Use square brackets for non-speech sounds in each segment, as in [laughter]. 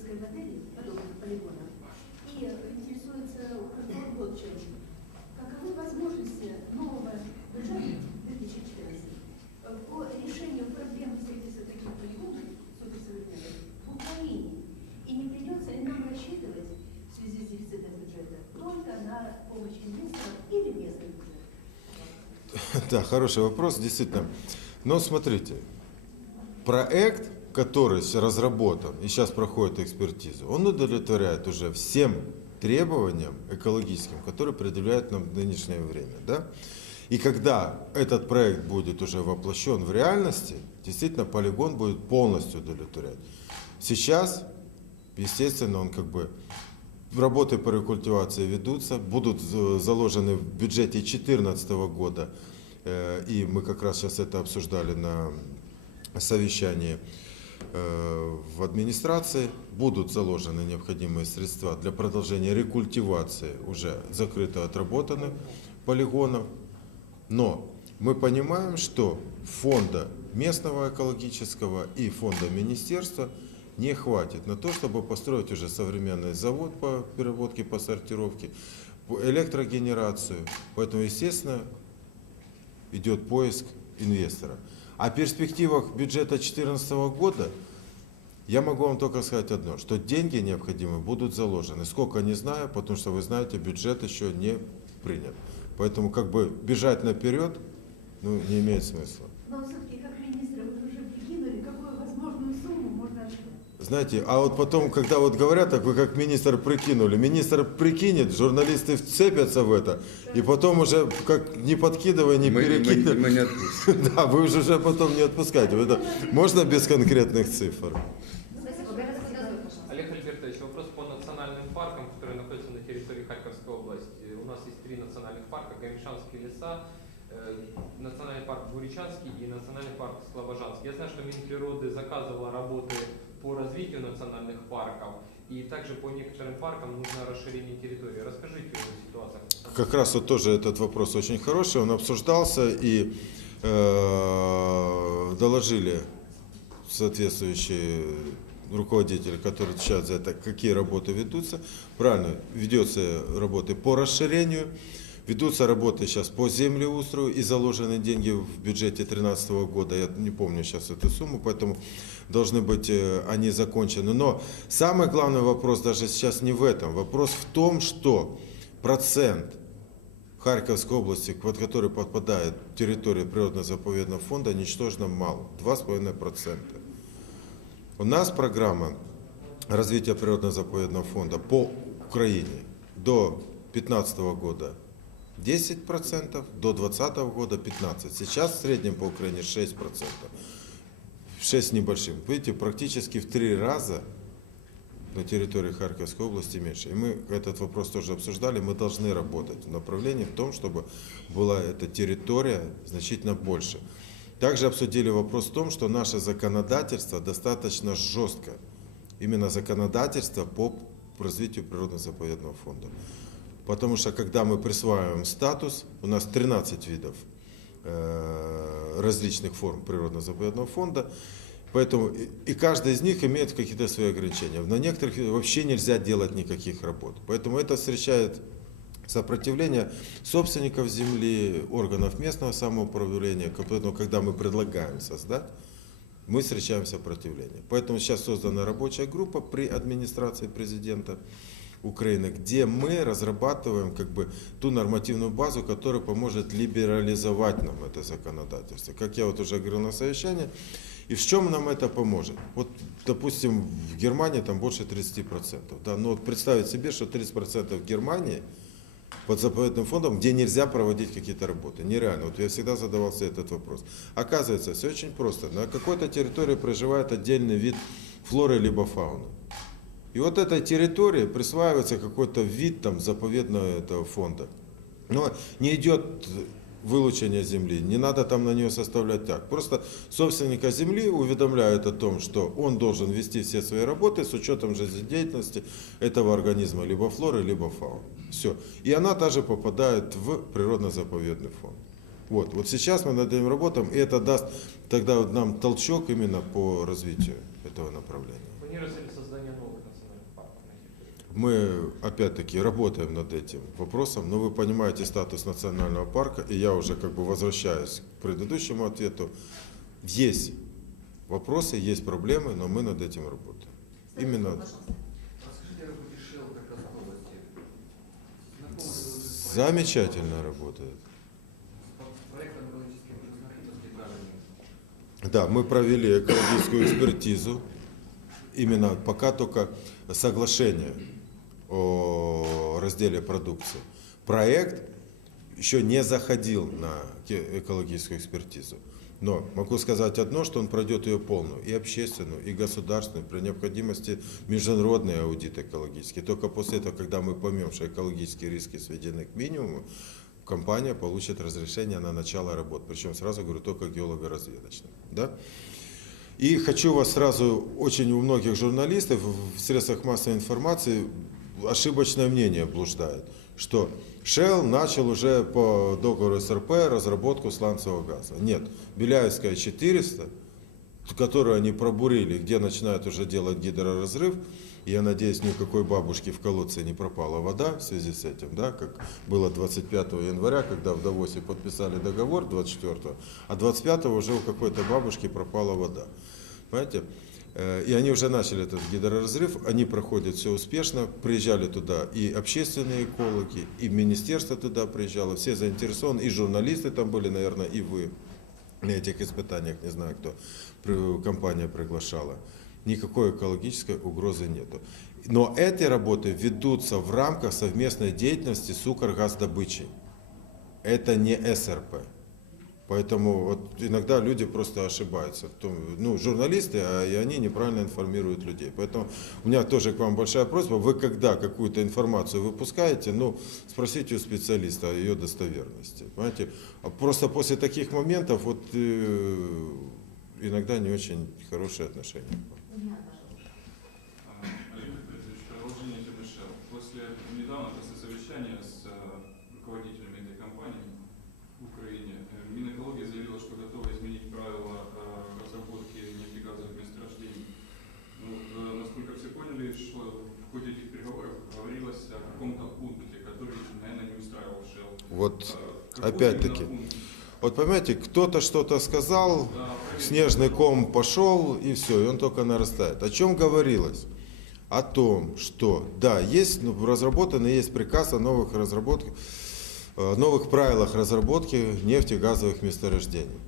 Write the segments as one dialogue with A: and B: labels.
A: олимпийской модели подобных полигонов. И интересуется Укрфонд вот чем. Каковы возможности нового бюджета 2014 по решению проблем строительства таких полигонов суперсовременных в Украине? И не придется ли нам рассчитывать в связи с дефицитом бюджета только на помощь инвесторам или местный бюджет? [laughs]
B: Да, хороший вопрос, действительно. Но смотрите, проект, который разработан и сейчас проходит экспертизу, он удовлетворяет уже всем требованиям экологическим, которые предъявляют нам в нынешнее время. Да? И когда этот проект будет уже воплощен в реальности, действительно полигон будет полностью удовлетворять. Сейчас, естественно, он как бы Работы по рекультивации ведутся, будут заложены в бюджете 2014 года, э, и мы как раз сейчас это обсуждали на совещании в администрации, будут заложены необходимые средства для продолжения рекультивации уже закрыто отработанных полигонов. Но мы понимаем, что фонда местного экологического и фонда министерства не хватит на то, чтобы построить уже современный завод по переработке, по сортировке, электрогенерацию. Поэтому, естественно, идет поиск инвестора. О перспективах бюджета 2014 года я могу вам только сказать одно, что деньги необходимые будут заложены. Сколько не знаю, потому что вы знаете, бюджет еще не принят. Поэтому как бы бежать наперед ну, не имеет смысла.
A: Но все-таки как министры вы уже прикинули, какую возможную сумму можно ожидать?
B: Знаете, а вот потом, когда вот говорят, так вы как министр прикинули, министр прикинет, журналисты вцепятся в это, и потом уже как не подкидывая, не
C: Мы, мы, мы не отпустим. [laughs]
B: Да, вы уже потом не отпускаете. Это можно без конкретных цифр?
D: Спасибо. Гайдар Сергеевич, пожалуйста.
E: Олег Альбертович, вопрос по национальным паркам, которые находятся на территории Харьковской области. У нас есть три национальных парка. Гомишанские леса, э, Буричанский и национальный парк Слобожанский. Я знаю, что Минприроды заказывала работы по развитию национальных парков. И также по некоторым паркам нужно расширение территории. Расскажите о ситуациях.
B: Как раз вот тоже этот вопрос очень хороший, он обсуждался и э, доложили соответствующие руководители, которые отвечают за это, какие работы ведутся. Правильно, ведется работы по расширению, ведутся работы сейчас по землеустрою и заложены деньги в бюджете 2013 года. Я не помню сейчас эту сумму, поэтому должны быть э, они закончены. Но самый главный вопрос даже сейчас не в этом. Вопрос в том, что процент Харьковской области, под который подпадает территория природно-заповедного фонда, ничтожно мало. 2,5%. У нас программа развития природно-заповедного фонда по Украине до 2015 года 10%, до 2020 года 15%. Сейчас в среднем по Украине 6%. 6 с небольшим. Видите, практически в три раза на территории Харьковской области меньше. И мы этот вопрос тоже обсуждали. Мы должны работать в направлении в том, чтобы была эта территория значительно больше. Также обсудили вопрос в том, что наше законодательство достаточно жестко. Именно законодательство по развитию природно-заповедного фонда. Потому что когда мы присваиваем статус, у нас 13 видов э, различных форм природно-заповедного фонда, Поэтому и- каждый из них имеет какие-то свои ограничения. На некоторых вообще нельзя делать никаких работ. Поэтому это встречает сопротивление собственников земли, органов местного самоуправления. Поэтому, когда мы предлагаем создать, мы встречаем сопротивление. Поэтому сейчас создана рабочая группа при администрации президента Украины, где мы разрабатываем как бы ту нормативную базу, которая поможет либерализовать нам это законодательство. Как я вот уже говорил на совещании, и в чем нам это поможет? Вот, допустим, в Германии там больше 30%. Да? Но вот представить себе, что 30% в Германии под заповедным фондом, где нельзя проводить какие-то работы. Нереально. Вот я всегда задавался этот вопрос. Оказывается, все очень просто. На какой-то территории проживает отдельный вид флоры либо фауны. И вот этой территории присваивается какой-то вид там заповедного этого фонда. Но не идет вылучение земли, не надо там на нее составлять так. Просто собственника земли уведомляют о том, что он должен вести все свои работы с учетом жизнедеятельности этого организма, либо флоры, либо фауны. Все. И она также попадает в природно-заповедный фонд. Вот, вот сейчас мы над этим работаем, и это даст тогда вот нам толчок именно по развитию этого направления.
E: Планируется ли создание новых национальных
B: Мы, опять-таки, работаем над этим вопросом, но вы понимаете статус национального парка, и я уже как бы возвращаюсь к предыдущему ответу. Есть вопросы, есть проблемы, но мы над этим работаем. Именно замечательно работает. Да, мы провели экологическую экспертизу. Именно пока только соглашение разделе продукции. Проект еще не заходил на экологическую экспертизу. Но могу сказать одно, что он пройдет ее полную, и общественную, и государственную, при необходимости международный аудит экологический. Только после этого, когда мы поймем, что экологические риски сведены к минимуму, компания получит разрешение на начало работ. Причем сразу говорю, только геолого-разведочных. Да? И хочу вас сразу, очень у многих журналистов в средствах массовой информации ошибочное мнение блуждает, что Shell начал уже по договору СРП разработку сланцевого газа. Нет, Беляевская 400, которую они пробурили, где начинают уже делать гидроразрыв, я надеюсь, ни у какой бабушки в колодце не пропала вода в связи с этим, да, как было 25 января, когда в Давосе подписали договор 24, а 25 уже у какой-то бабушки пропала вода. Понимаете? Э, И они уже начали этот гидроразрыв, они проходят все успешно, приезжали туда и общественные экологи, и министерство туда приезжало, все заинтересованы, и журналисты там были, наверное, и вы на этих испытаниях, не знаю, кто компания приглашала. Никакой экологической угрозы нету. Но эти работы ведутся в рамках совместной деятельности с Укргаздобычей. Это не СРП. Поэтому вот иногда люди просто ошибаются. Ну, журналисты, а и они неправильно информируют людей. Поэтому у меня тоже к вам большая просьба. Вы когда какую-то информацию выпускаете, ну, спросите у специалиста о ее достоверности. Понимаете? А Просто после таких моментов вот э, иногда не очень хорошие отношения.
F: После, недавно, после совещания с э, руководителями этой компании в Украине, Минэкология заявила, что готова изменить правила э, разработки нефтегазовых месторождений. Ну, э, насколько все поняли, что в ходе этих переговоров говорилось о каком-то пункте, который, наверное, не устраивал Shell.
B: Вот
F: Э,
B: опять-таки. Вот понимаете, кто-то что-то сказал,
F: Да,
B: снежный ком пошел и все, и он только нарастает. О чем говорилось? О том, что да, есть ну, разработан и есть приказ о новых разработках, новых правилах разработки нефтегазовых месторождений.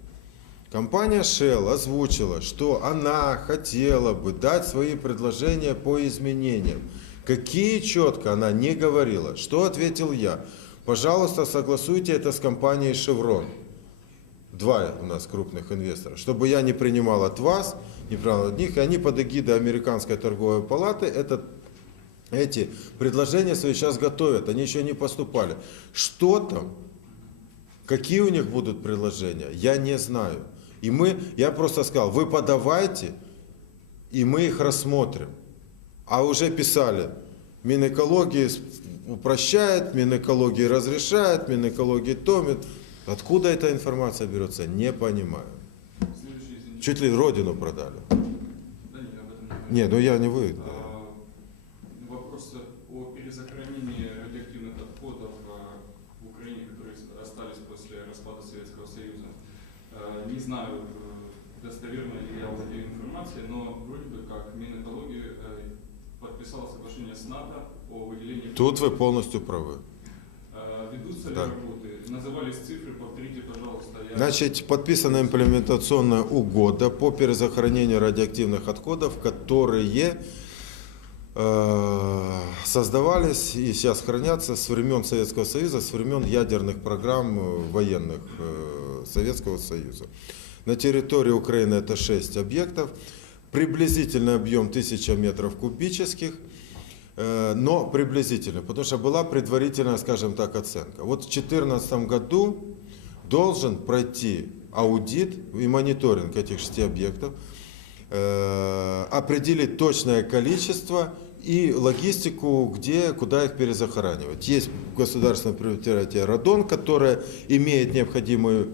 B: Компания Shell озвучила, что она хотела бы дать свои предложения по изменениям. Какие четко она не говорила. Что ответил я? Пожалуйста, согласуйте это с компанией Chevron два у нас крупных инвестора, чтобы я не принимал от вас, не принимал от них, и они под эгидой Американской торговой палаты этот, эти предложения свои сейчас готовят, они еще не поступали. Что там, какие у них будут предложения, я не знаю. И мы, я просто сказал, вы подавайте, и мы их рассмотрим. А уже писали, Минэкологии упрощает, Минэкологии разрешает, Минэкологии томит. Откуда эта информация берется, не понимаю. Чуть ли родину продали.
F: Да не
B: Не, ну я не вы.
F: А, Вопрос о перезахоронении радиоактивных отходов а, в Украине, которые с- остались после распада Советского Союза. А, Не знаю, э, достоверно ли я владею информацией, но вроде бы как Минэкология э, подписала соглашение с НАТО о выделении...
B: Тут вы полностью правы.
F: А, Ведутся ли
B: Да.
F: работы? Назывались цифры, повторите, пожалуйста. Я-
B: Значит, подписана имплементационная угода по перезахоронению радиоактивных отходов, которые э, создавались и сейчас хранятся с времен Советского Союза, с времен ядерных программ э, военных э, Советского Союза. На территории Украины это 6 объектов, приблизительный объем 1000 метров кубических, э, но приблизительно, потому что была предварительная, скажем так, оценка. Вот в 2014 году должен пройти аудит и мониторинг этих шести объектов, э, определить точное количество и логистику, где, куда их перезахоранивать. Есть государственное предприятие «Радон», которое имеет необходимые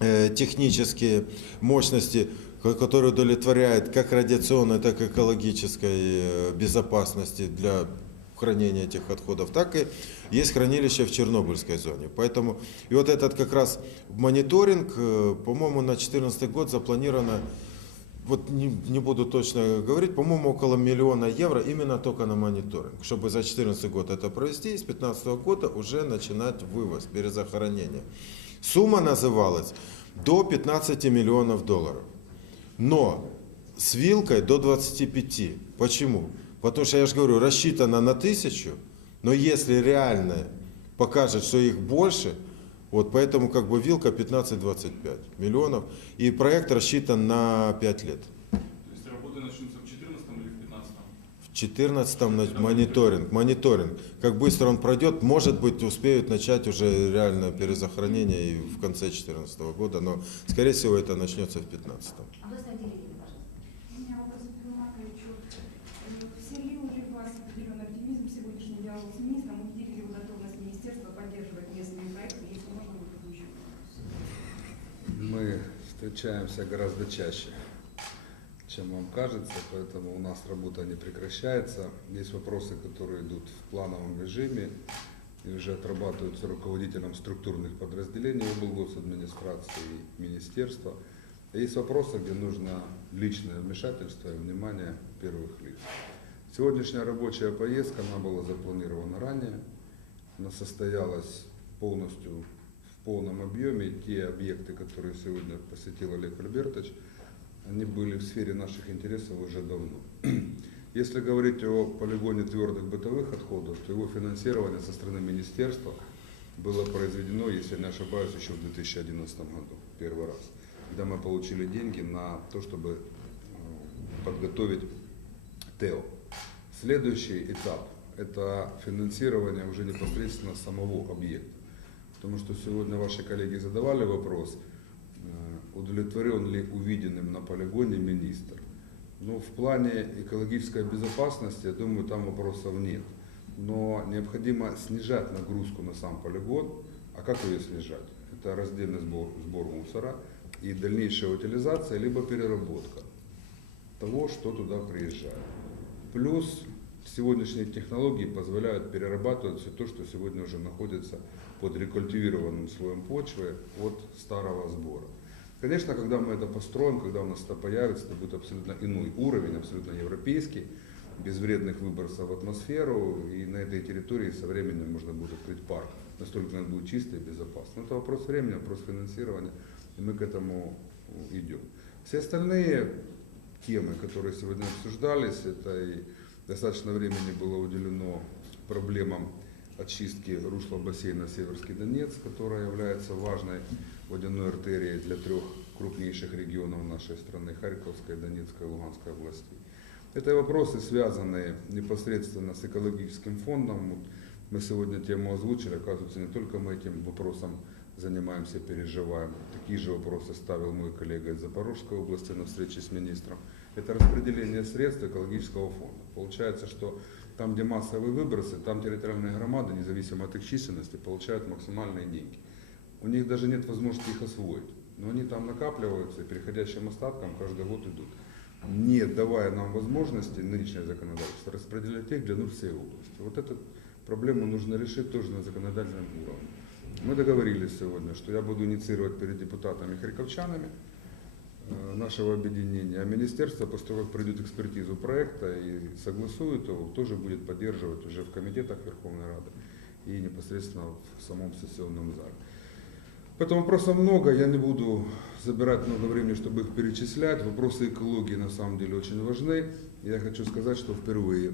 B: э, технические мощности, ко- которые удовлетворяют как радиационной, так и экологической э, безопасности для хранения этих отходов, так и есть хранилище в Чернобыльской зоне. Поэтому и вот этот как раз мониторинг, э, по-моему, на 2014 год запланировано, вот не, не буду точно говорить, по-моему, около миллиона евро именно только на мониторинг, чтобы за 2014 год это провести, и с 2015 года уже начинать вывоз, перезахоронение. Сумма называлась до 15 миллионов долларов. Но с вилкой до 25. Почему? Потому что, я же говорю, рассчитано на тысячу, но если реально покажет, что их больше, вот поэтому как бы вилка 15-25 миллионов. И проект рассчитан на 5 лет.
F: То есть работы начнутся в 2014 или в 2015?
B: В 2014 мониторинг, мониторинг. Как быстро он пройдет, может быть, успеют начать уже реально перезахоронение и в конце 2014 года, но, скорее всего, это начнется в 2015.
D: Областной отделение, пожалуйста.
G: У меня вопрос к Петру Марковичу. Э, Вселил ли в вас определенный оптимизм сегодняшний диалог с министром? Увидели ли вы готовность министерства поддерживать местные проекты? Если можно, вы подключите.
H: Мы встречаемся гораздо чаще, чем вам кажется, поэтому у нас работа не прекращается. Есть вопросы, которые идут в плановом режиме и уже отрабатываются руководителем структурных подразделений облгосадминистрации и министерства. Есть вопросы, где нужно личное вмешательство и внимание первых лиц. Сегодняшняя рабочая поездка, она была запланирована ранее, она состоялась полностью полном объеме. Те объекты, которые сегодня посетил Олег Альбертович, они были в сфере наших интересов уже давно. [clears throat] Если говорить о полигоне твердых бытовых отходов, то его финансирование со стороны министерства было произведено, если не ошибаюсь, еще в 2011 году, первый раз, когда мы получили деньги на то, чтобы э, подготовить ТЭО. Следующий этап – это финансирование уже непосредственно самого объекта. Потому что сегодня ваши коллеги задавали вопрос, э, удовлетворен ли увиденным на полигоне министр. Ну, в плане экологической безопасности, я думаю, там вопросов нет. Но необходимо снижать нагрузку на сам полигон. А как ее снижать? Это раздельный сбор, сбор мусора и дальнейшая утилизация, либо переработка того, что туда приезжает. Плюс сегодняшние технологии позволяют перерабатывать все то, что сегодня уже находится под рекультивированным слоем почвы от старого сбора. Конечно, когда мы это построим, когда у нас это появится, это будет абсолютно иной уровень, абсолютно европейский, без вредных выбросов в атмосферу, и на этой территории со временем можно будет открыть парк. Настолько он будет чистый и безопасный. Это вопрос времени, вопрос финансирования, и мы к этому идем. Все остальные темы, которые сегодня обсуждались, это и достаточно времени было уделено проблемам очистки русла бассейна Северский Донец, которая является важной водяной артерией для трех крупнейших регионов нашей страны, Харьковской, Донецкой и Луганской областей. Это вопросы, связанные непосредственно с экологическим фондом. Мы сегодня тему озвучили, оказывается, не только мы этим вопросом занимаемся, переживаем. Такие же вопросы ставил мой коллега из Запорожской области на встрече с министром. Это распределение средств экологического фонда. Получается, что там, где массовые выбросы, там территориальные громады, независимо от их численности, получают максимальные деньги. У них даже нет возможности их освоить. Но они там накапливаются и переходящим остатком каждый год идут. Не давая нам возможности, нынешнее законодательство, распределять их для нужд всей области. Вот эту проблему нужно решить тоже на законодательном уровне. Мы договорились сегодня, что я буду инициировать перед депутатами харьковчанами нашего объединения, а министерство, после того, как пройдет экспертизу проекта и согласует его, тоже будет поддерживать уже в комитетах Верховной Рады и непосредственно в самом сессионном зале. Поэтому вопросов много, я не буду забирать много времени, чтобы их перечислять. Вопросы экологии на самом деле очень важны. Я хочу сказать, что впервые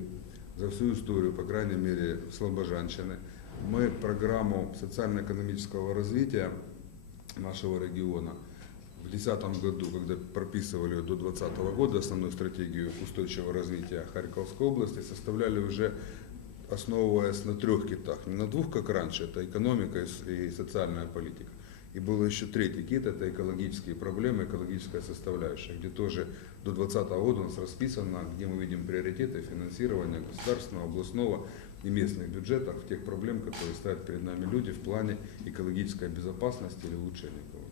H: за всю историю, по крайней мере, Слобожанщины, мы программу социально-экономического развития нашего региона в 2010 году, когда прописывали до 2020 года, основную стратегию устойчивого развития Харьковской области, составляли уже основываясь на трех китах. Не на двух, как раньше, это экономика и социальная политика. И был еще третий кит, это экологические проблемы, экологическая составляющая, где тоже до 2020 года у нас расписано, где мы видим приоритеты финансирования государственного, областного и местных бюджетов тех проблем, которые ставят перед нами люди в плане экологической безопасности или улучшения экологии.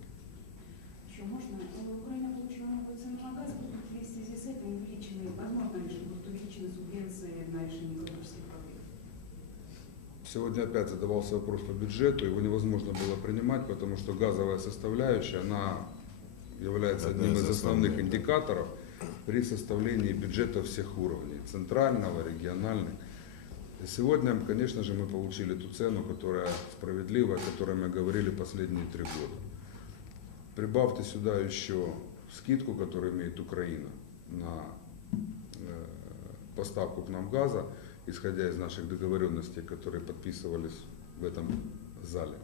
G: Еще можно? Э, Украина получила новую цену на газ. Будут ли в связи с этим увеличены, возможно ли, что будут увеличены субвенции на решение экологических проблем?
H: Сегодня опять задавался вопрос по бюджету, его невозможно было принимать, потому что газовая составляющая, она является
B: Одна
H: одним
B: из
H: основных индикаторов при составлении бюджета всех уровней, центрального, региональных. Сегодня, конечно же, мы получили ту цену, которая справедливая, о которой мы говорили последние три года. Прибавьте сюда еще скидку, которую имеет Украина на э, поставку к нам газа, исходя из наших договоренностей, которые подписывались в этом зале,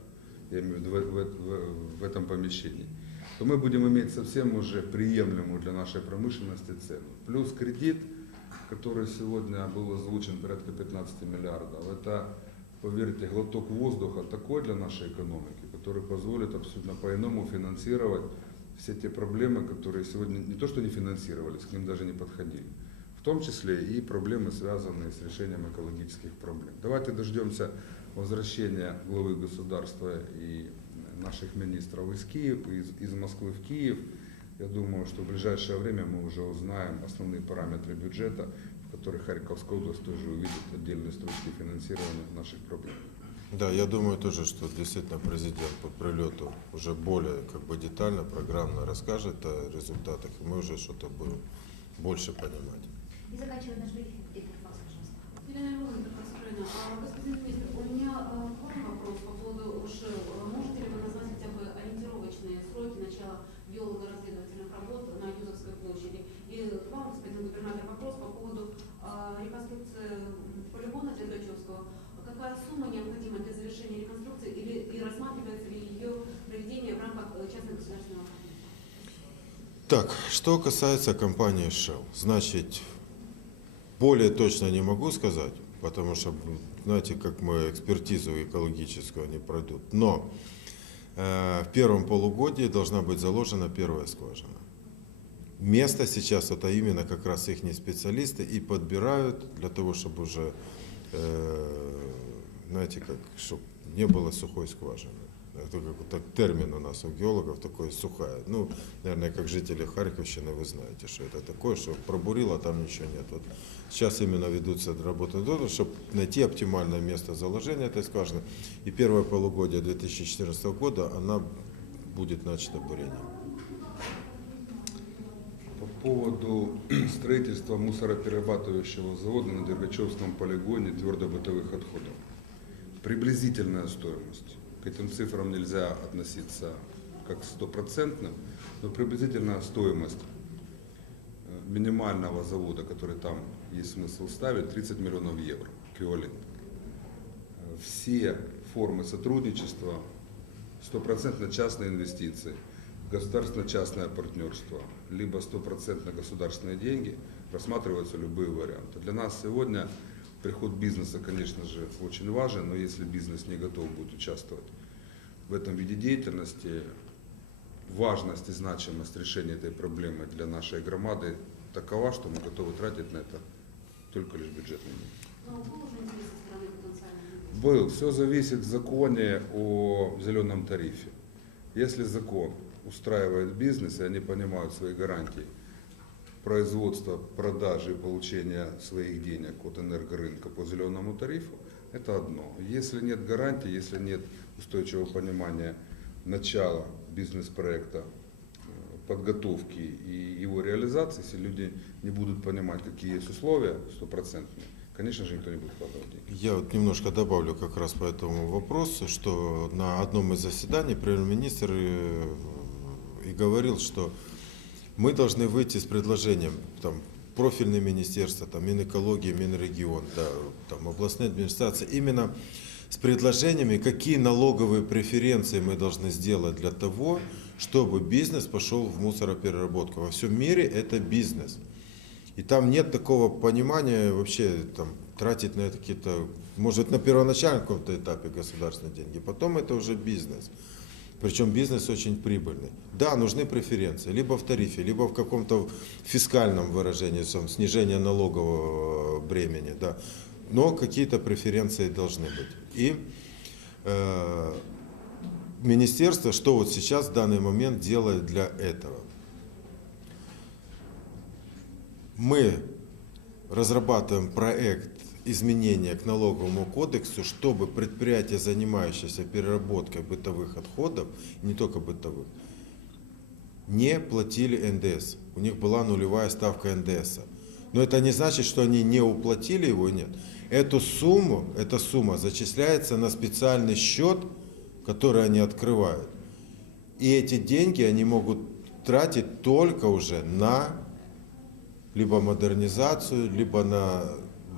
H: я имею в виду в, в- в- этом помещении, то мы будем иметь совсем уже приемлемую для нашей промышленности цену. Плюс кредит, который сегодня был озвучен порядка 15 миллиардов, это, поверьте, глоток воздуха такой для нашей экономики, который позволит абсолютно по-иному финансировать все те проблемы, которые сегодня не то что не финансировались, к ним даже не подходили. В том числе и проблемы, связанные с решением экологических проблем. Давайте дождемся возвращения главы государства и наших министров из Киева, из, из Москвы в Киев. Я думаю, что в ближайшее время мы уже узнаем основные параметры бюджета, в которых Харьковская область тоже увидит отдельные строчки финансирования наших проблем.
B: Да, я думаю тоже, что действительно президент по прилету уже более как бы детально, программно расскажет о результатах, и мы уже что-то будем больше понимать.
D: И заканчивая наш брифинг, Виктор Фас, пожалуйста.
I: Елена Ивановна Просковина, а, господин министр, у меня а, к вам вопрос по поводу ШЭЛ. А Можете ли вы назвать хотя бы ориентировочные сроки начала геолого-разведывательных работ на Юзовской площади? И к вам, господин губернатор, вопрос по поводу а, реконструкции полигона Дергачевского. Какая сумма необходима для завершения реконструкции или и рассматривается ли ее проведение в рамках э, частно-государственного партнерства?
B: Так, что касается компании Shell, значит, более точно не могу сказать, потому что, знаете, как мы экспертизу экологическую не пройдут. Но э, в первом полугодии должна быть заложена первая скважина. Место сейчас это именно как раз их специалисты и подбирают для того, чтобы уже, знаете, как, чтобы не было сухой скважины. Это как так термин у нас у геологов такой сухая. Ну, наверное, как жители Харьковщины вы знаете, что это такое, что пробурило, там ничего нет. Вот сейчас именно ведутся работы чтобы найти оптимальное место заложения этой скважины. И первое полугодие 2014 года она будет начата бурение.
H: По поводу [clears throat] строительства мусороперерабатывающего завода на Дергачевском полигоне твердобытовых отходов. Приблизительная стоимость. К этим цифрам нельзя относиться как стопроцентным, но приблизительная стоимость э, минимального завода, который там есть смысл ставить, 30 миллионов евро эквивалент. Э, Все формы сотрудничества, стопроцентно частные инвестиции, государственно-частное партнерство, либо стопроцентно государственные деньги, рассматриваются любые варианты. Для нас сегодня приход бизнеса, конечно же, очень важен, но если бизнес не готов будет участвовать в этом виде деятельности, важность и значимость решения этой проблемы для нашей громады такова, что мы готовы тратить на это только лишь бюджетные деньги.
I: Был.
H: Все зависит в законе о зеленом тарифе. Если закон устраивает бизнес, и они понимают свои гарантии производства, продажи и получения своих денег от энергорынка по зеленому тарифу, это одно. Если нет гарантий, если нет устойчивого понимания начала бизнес-проекта, э, подготовки и его реализации, если люди не будут понимать, какие есть условия стопроцентные, конечно же, никто не будет вкладывать деньги.
B: Я вот немножко добавлю как раз по этому вопросу, что на одном из заседаний премьер-министр э, говорил, что мы должны выйти с предложением, там, профильные министерства, там, Минэкологии, Минрегион, да, там, областные администрации, именно с предложениями, какие налоговые преференции мы должны сделать для того, чтобы бизнес пошел в мусоропереработку. Во всем мире это бизнес. И там нет такого понимания вообще там, тратить на это какие-то, может на первоначальном каком-то этапе государственные деньги, потом это уже бизнес. Причем бизнес очень прибыльный. Да, нужны преференции, либо в тарифе, либо в каком-то фискальном выражении, там, снижение налогового бремени, да. Но какие-то преференции должны быть. И э, министерство, что вот сейчас в данный момент делает для этого? Мы разрабатываем проект изменения к налоговому кодексу, чтобы предприятия, занимающиеся переработкой бытовых отходов, не только бытовых, не платили НДС. У них была нулевая ставка НДС. Но это не значит, что они не уплатили его, нет. Эту сумму, эта сумма зачисляется на специальный счет, который они открывают. И эти деньги они могут тратить только уже на либо модернизацию, либо на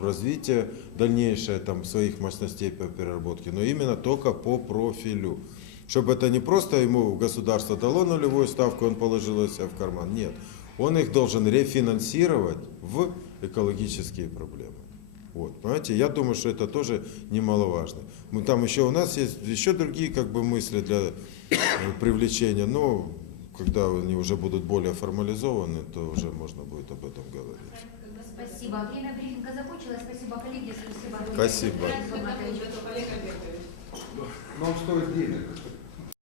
B: развитие дальнейшее там, своих мощностей по переработке, но именно только по профилю. Чтобы это не просто ему государство дало нулевую ставку, он положил ее в карман. Нет. Он их должен рефинансировать в экологические проблемы. Вот, понимаете, я думаю, что это тоже немаловажно. Мы, там еще у нас есть еще другие как бы мысли для э, привлечения, но когда они уже будут более формализованы, то уже можно будет об этом говорить.
D: Спасибо. Время брифинга закончилось. Спасибо, коллеги. Спасибо.
B: Спасибо.
H: Он стоит денег.